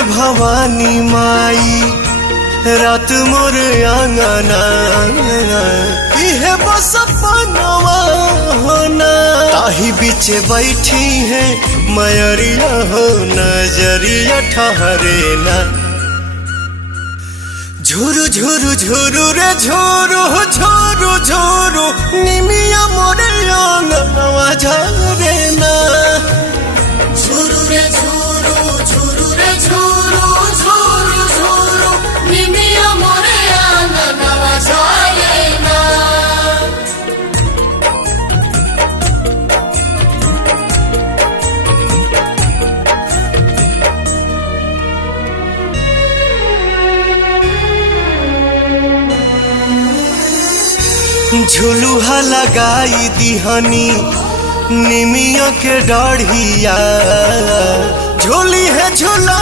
है भवानी माई रात मोर आंगना इहे बस पनवा होना ताही बीचे बैठी है मयरिया हो नजरिया ठहरे ना झुरु झुरु झुरु रे झुरु झुरु झुरु निमिया मोरे आंगनवा झरे ना झुरु रे झुरु झुरु रे झुरु झुरु झुरु निमिया मोरे आंगनवा झरे ना। झुलुहा लगाई दिहनी निमिया के डाढ़िया झोली है झूला।